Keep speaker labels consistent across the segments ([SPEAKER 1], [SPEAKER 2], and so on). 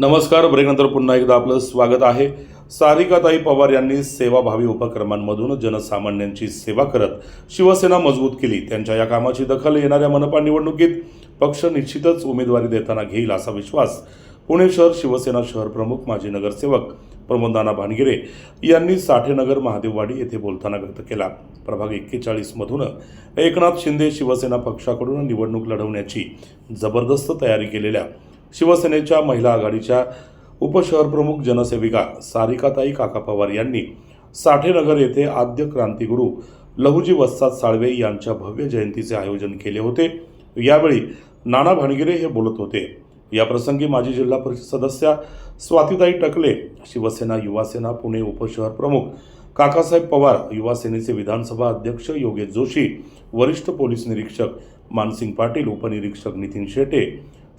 [SPEAKER 1] नमस्कार. ब्रेकनंतर पुन्हा एकदा आपलं स्वागत आहे. सारिकाताई पवार यांनी सेवाभावी उपक्रमांमधून जनसामान्यांची सेवा करत शिवसेना मजबूत केली. त्यांच्या या कामाची दखल येणाऱ्या मनपा निवडणुकीत पक्ष निश्चितच उमेदवारी देताना घेईल असा विश्वास पुणे शहर शिवसेना शहर प्रमुख माजी नगरसेवक प्रमोदाना भानगिरे यांनी साठेनगर महादेववाडी येथे बोलताना व्यक्त केला. प्रभाग एक्केचाळीसमधून एकनाथ शिंदे शिवसेना पक्षाकडून निवडणूक लढवण्याची जबरदस्त तयारी केलेल्या शिवसेनेच्या महिला आघाडीच्या उपशहरप्रमुख जनसेविका सारिकाताई काका पवार यांनी साठेनगर येथे आद्य क्रांतिगुरू लहुजी वस्ताद साळवे यांच्या भव्य जयंतीचे आयोजन केले होते. यावेळी नाना भाणगिरे हे बोलत होते. या प्रसंगी माजी जिल्हा परिषद सदस्या स्वातीताई टकले शिवसेना युवासेना पुणे उपशहर प्रमुख काकासाहेब पवार युवासेनेचे विधानसभा अध्यक्ष योगेश जोशी वरिष्ठ पोलीस निरीक्षक मानसिंग पाटील उपनिरीक्षक नितीन शेटे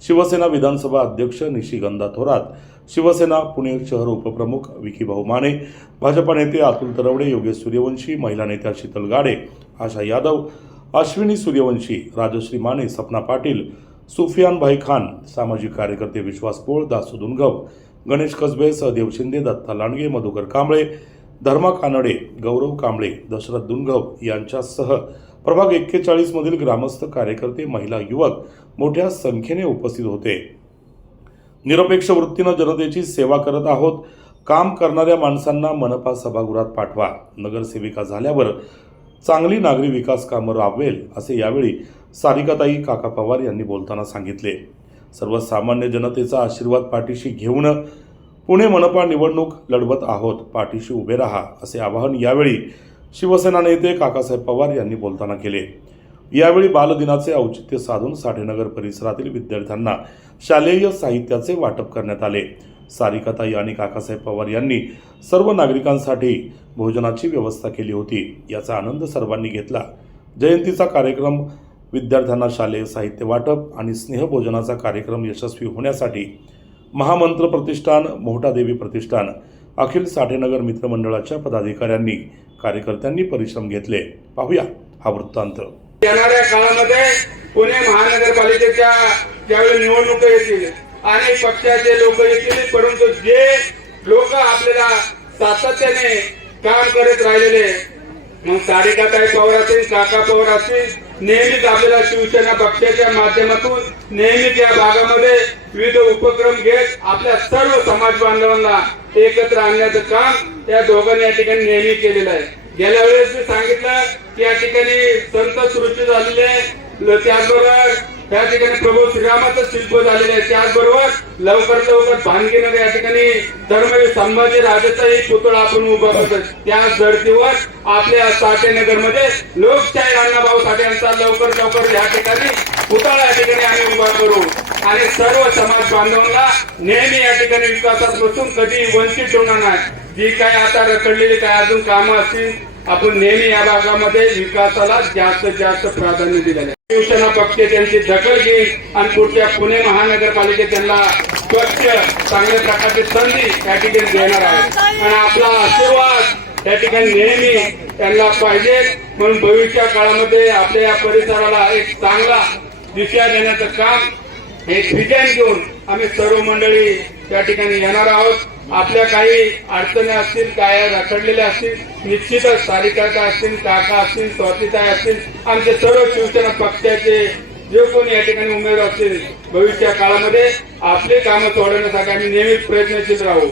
[SPEAKER 1] शिवसेना विधानसभा अध्यक्ष निशिगंधा थोरात शिवसेना पुणे शहर उपप्रमुख विकीभाऊ माने भाजपा नेते अतुल तरवडे योगेश सूर्यवंशी महिला नेत्या शीतल गाडे आशा यादव अश्विनी सूर्यवंशी राजश्री माने सपना पाटील सुफियान भाई खान सामाजिक कार्यकर्ते विश्वास पोळ दासू दुनगव गणेश कसबे सहदेव शिंदे दत्ता लांडगे मधुकर कांबळे धर्मा कानडे गौरव कांबळे दशरथ दुनगव यांच्यासह प्रभाग एक्केचाळीसमधील ग्रामस्थ कार्यकर्ते महिला युवक मोठ्या संख्येने उपस्थित होते. निरपेक्ष वृत्तीनं जनतेची सेवा करत आहोत. काम करणाऱ्या माणसांना मनपा सभागृहात पाठवा. नगरसेविका झाल्यावर चांगली नागरी विकास कामं राबवेल असे यावेळी सारिकाताई काका पवार यांनी बोलताना सांगितले. सर्वसामान्य जनतेचा आशीर्वाद पाठीशी घेऊन पुणे मनपा निवडणूक लढवत आहोत. पाठीशी उभे राहा असे आवाहन यावेळी शिवसेना नेते काकासाहेब पवार यांनी बोलताना केले. यावेळी बालदिनाचे औचित्य साधून साठेनगर परिसरातील विद्यार्थ्यांना शालेय साहित्याचे वाटप करण्यात आले. सारिकाताई आणि काकासाहेब पवार यांनी सर्व नागरिकांसाठी भोजनाची व्यवस्था केली होती. याचा आनंद सर्वांनी घेतला. जयंतीचा कार्यक्रम विद्यार्थ्यांना शालेय साहित्य वाटप आणि स्नेहभोजनाचा कार्यक्रम यशस्वी होण्यासाठी महामंत्र प्रतिष्ठान मोहटादेवी प्रतिष्ठान अखिल साठेनगर मित्रमंडळाच्या पदाधिकाऱ्यांनी कार्यकर्त्यांनी परिश्रम घेतले. पाहूया हा वृत्तांत.
[SPEAKER 2] येणाऱ्या काळामध्ये पुणे महानगरपालिकेच्या ज्यावेळी निवडणूक येतील अनेक पक्षाचे लोक येतील परंतु जे लोक आपल्याला सातत्याने काम करत राहिलेले मग सारिकाताई पवार असतील काका पवार असतील नेहमीच आपल्याला शिवसेना पक्षाच्या माध्यमातून नेहमीच या भागामध्ये विविध उपक्रम घेत आपल्या सर्व समाज बांधवांना एकत्र आणण्याचं काम या दोघांनी या ठिकाणी नेहमी केलेलं आहे. गेल्या वेळेस मी सांगितलं की या ठिकाणी संत सृष्टी झालेली आहे त्याचबरोबर त्या ठिकाणी प्रभू श्रीरामाचं शिल्प झालेलं आहे. त्याचबरोबर लवकर लवकर भानगीनगर या ठिकाणी धर्मवीर संभाजी राजाचाही पुतळा आपण उभा करतो त्याच धर्तीवर आपल्या साठेनगरमध्ये लोकशाही अण्णाभाऊ साठे यांचा लवकर लवकर या ठिकाणी पुतळा या ठिकाणी आम्ही उभा करू. आणि सर्व समाज बांधवांना नेहमी या ठिकाणी विकासात बसून कधी वंचित होणार नाही. जी काय आता रखडलेली काय अजून कामं असतील आपण नेहमी या भागामध्ये विकासाला जास्त जास्त प्राधान्य दिलेलं आहे. शिवसेना पक्ष त्यांची दखल घेईल आणि पुढच्या पुणे महानगरपालिकेत त्यांना स्वच्छ चांगल्या प्रकारची संधी त्या ठिकाणी देणार आहे. आणि आपला आशीर्वाद त्या ठिकाणी नेहमी त्यांना पाहिजे. म्हणून भविष्य काळामध्ये आपल्या या परिसराला एक चांगला दिशा देण्याचं काम हे विजन घेऊन आम्ही सर्व मंडळी त्या ठिकाणी येणार आहोत. आपल्या काही अडचणी असतील काय रखडलेल्या असतील निश्चितच सारिकाका असतील काका असतील स्वातीताई असतील आमचे सर्व शिवसेना पक्षाचे जे कोणी या ठिकाणी उमेदवार असतील भविष्य काळामध्ये आपले कामं सोडवण्यासाठी आम्ही नेहमीच प्रयत्नशील राहू.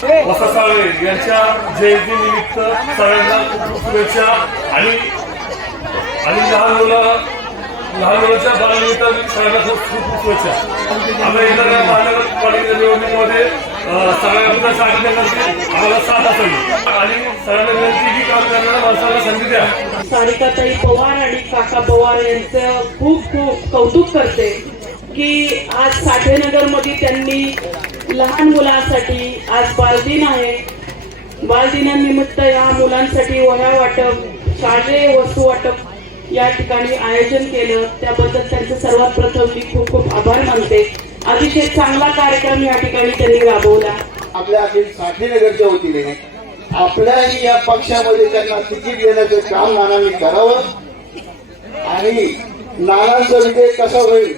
[SPEAKER 3] प्रश्न सोडवेन
[SPEAKER 4] वसा साळवे यांच्या जयंतीनिमित्त सगळ्यांना खूप खूप शुभेच्छा. आणि आणि लहान मुलं लहान मुलाच्या बालनिमित्त सगळ्यांना खूप खूप खूप शुभेच्छा. आम्ही येणाऱ्या महानगरपालिकेच्या निवडणुकीमध्ये सगळ्यांना सगळ्या आमच्या आम्हाला साथ असावी. आणि सगळ्यांना विनंती की काम करणाऱ्या माणसाला संधी द्या.
[SPEAKER 5] सारिकाताई पवार आणि काका पवार यांचं खूप खूप कौतुक करते की आज साठेनगरमध्ये त्यांनी लहान मुलांसाठी आज बालदिन आहे. बालदिनानिमित्त या मुलांसाठी वह्या वाटप शालेय वस्तू वाटप या ठिकाणी आयोजन केलं. त्याबद्दल त्यांचं सर्वात प्रथम मी खूप खूप आभार मानते. अतिशय चांगला कार्यक्रम या ठिकाणी त्यांनी राबवला.
[SPEAKER 6] आपल्या अखिल साठेनगरच्या वतीने आपल्याही या पक्षामध्ये त्यांना तिकीट देण्याचं काम नानांनी करावं. आणि नानांचा विजय कसा होईल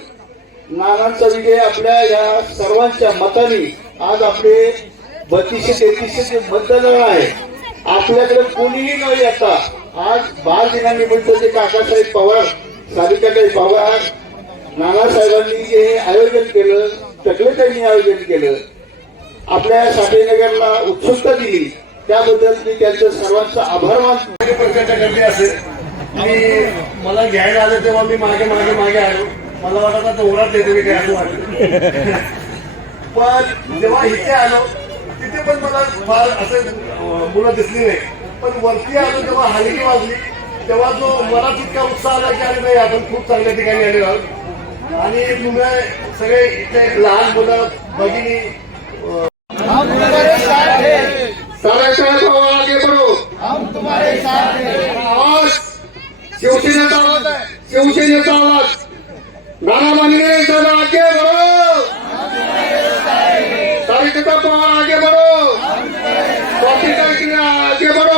[SPEAKER 6] नानांचा विजय आपल्या या सर्वांच्या मताने आज आपले बत्तीसशे तेहतीसशे जे मतदार आहे आपल्याकडे कोणीही न येता आज बाल दिनानिमित्त जे काकासाहेब पवार सारिकाताई पवार नानासाहेबांनी जे हे आयोजन केलं टकलेताईंनी आयोजन केलं आपल्या साठेनगरला उत्सुकता दिली त्याबद्दल मी त्यांचं सर्वांचा आभार मानतो.
[SPEAKER 4] प्रकारच्या गर्दी असेल आणि मला घ्यायला आलं तेव्हा मी मागे मागे मागे आलो. मला वाटत आता ओरात येते मी काय असं वाटलं पण जेव्हा इथे आलो तिथे पण मला फार असं मुलं दिसली नाही. पण वरती आलो तेव्हा हलकी वाजली तेव्हा जो मला तितका उत्साह आला की अरे नाही आपण खूप चांगल्या ठिकाणी आलेलो आहोत. आणि मुलं सगळे इथे लहान मुलं भगिनी
[SPEAKER 2] हैं शिवसेनेचा आवाज. शिवसेनेचा आवाज. গণমানের সব আগে বড়। স্বাধীনতা পাওয়ার আগে বড়। প্রতিটা আগে বড়।